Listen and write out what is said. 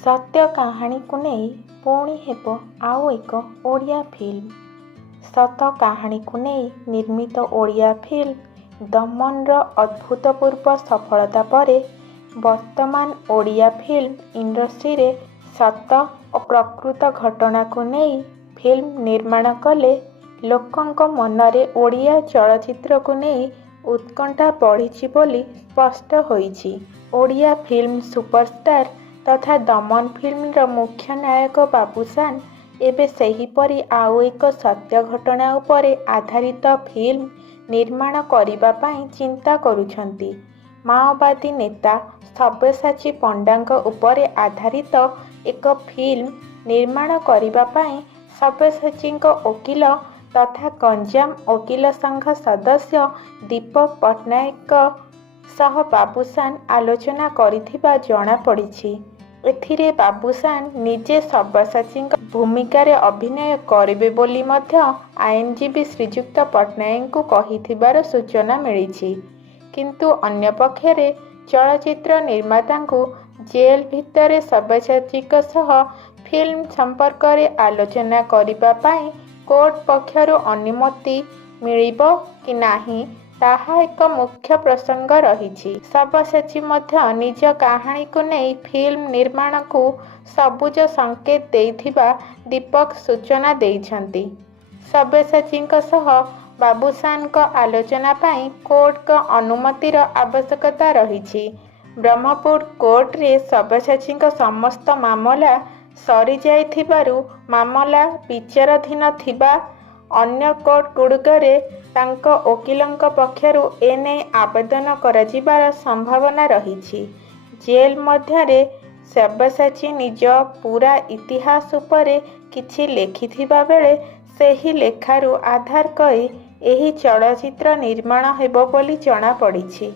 सत्य कहानी को नहीं पुणी हेब आउ एक ओडिया फिल्म। सत कहानी को नहीं निर्मित ओडिया फिल्म दमन र अभूतपूर्व सफलता परे वर्तमान ओडिया फिल्म इंडस्ट्री रे सत और प्रकृत घटना को नहीं फिल्म निर्माण कले लोकंक मनरे ओडिया चलचित्र को नहीं उत्कंठा बढ़ी बोली स्पष्ट होईछि। ओडिया फिल्म सुपरस्टार तथा दमन फिल्म मुख्य नायक बाबूशान एबे सेहीपरि आउ एक सत्य घटना उपरे आधारित फिल्म निर्माण करिबा पई चिंता करुछंती। माओवादी नेता सब्यसाची पंडांक उपरे आधारित एक फिल्म निर्माण करिबा पई सब्यसाचीଙ୍କ वकील तथा गंजाम वकील संघ सदस्य दीपक पट्टनायक सह बाबूशान आलोचना करिथिबा जणा पड़िछि। एथिरे बाबूशान निजे सब्यसाची भूमिका रे अभिनय करिबे बोली मध्य आईनजीवी श्रीजुक्त पट्टनायक को कहिथिबार सूचना मिलिछि। किंतु अन्य पक्षरे चलचित्र निर्माता को जेल भितरे सब्यसाची सह फिल्म संपर्क रे आलोचना करिबा पई कोर्ट पक्षरु अनुमति मिलिबो कि नाही ताहा एक मुख्य प्रसंग रही। सब्यसाची मध्य निज कहानी को नहीं फिल्म निर्माण को सबुज संकेत देइथिबा दीपक सूचना देइछंती। सब्यसाची सह बाबूशान को आलोचना पाई कोर्ट को अनुमतिर आवश्यकता रही। ब्रह्मपुर कोर्ट रे सब्यसाची समस्त मामला सरी जाइथिबारु मामला विचाराधीन थिबा अन्य कोर्ट गुड़िकरे तांको वकीलंक पक्षरु एने आवेदन कराजिबार संभावना रही। जेल मध्यरे सब्यसाची निज पूरा इतिहास उपरे किछि लेखिथिबा बेले सेही लेखारु आधार करी एही चलचित्र निर्माण हेबो बोली जणा पड़िछि।